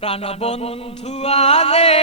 প্রাণ বন্ধু আরে।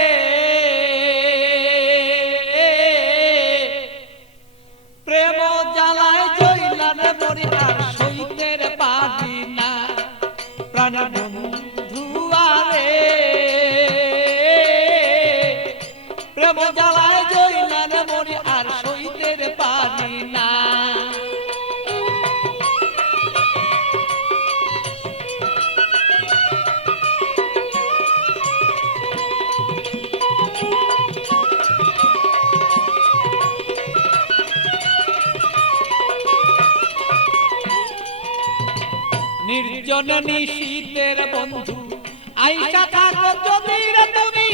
নির্জন নিশীতের বন্ধু। আইসা থাকো যদি তুমি।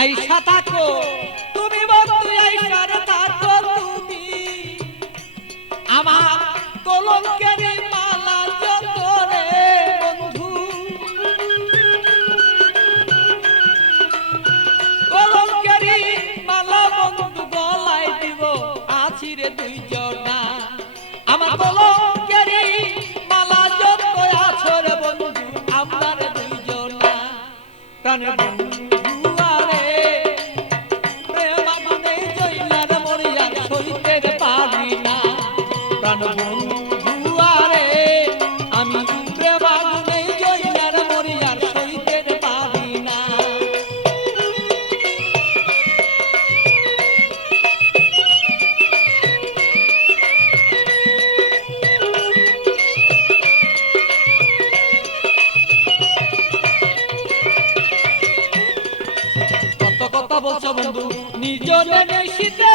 আইসা কথা বলছো বন্ধু? নির্জনে নিশীতে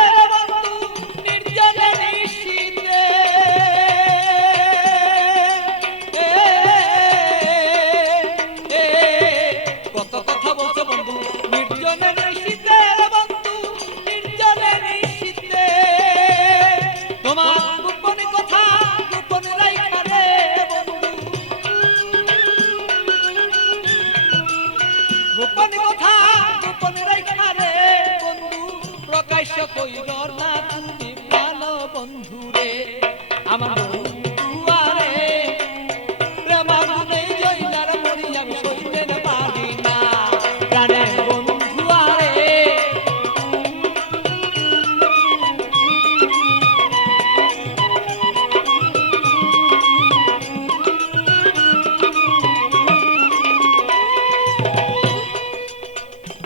পারি না প্রাণের বন্ধু আরে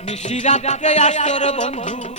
নিশিরাতে আসর বন্ধু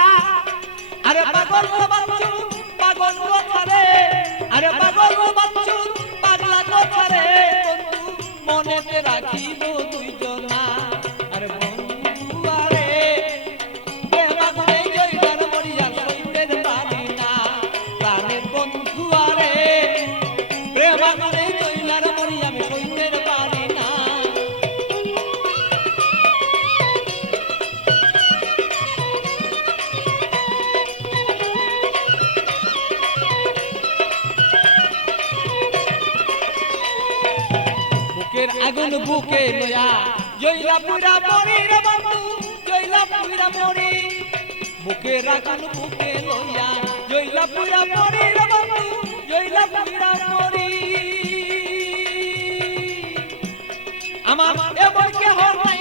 আরে পাগল পাগল মনেতে রাখিব আগুন বুকে লয়া। জইলা পুরা মরি রে বন্ধু, জইলা পুরা মরি। বুকে আগুন বুকে লয়া। জইলা পুরা মরি রে বন্ধু, জইলা পুরা মরি। আমার এমন হর নাই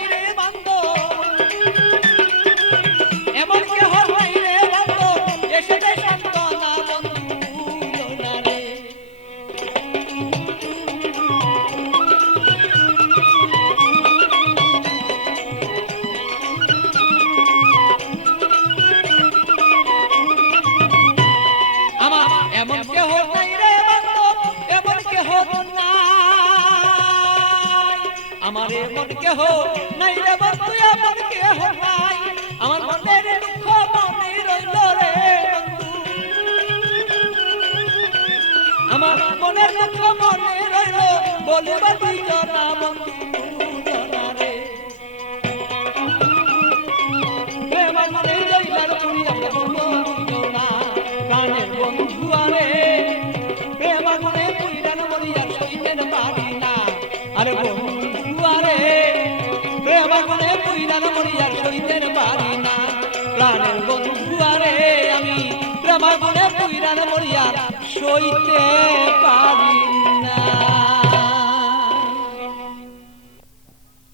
আপন কেহ নাই রে বন্ধু কে কেহ নাই। আমার মনের দুঃখ মনে রইল রে বন্ধু। আমার মনের দুঃখ মনে রইল, বলিবা দুইজনা বন্ধু। মনে পুইরান মরিয়া সইতেন পারি না প্রাণের বন্ধু আরে আমি প্রেমাগুনে পুইরান মরিয়া সইতে পারি না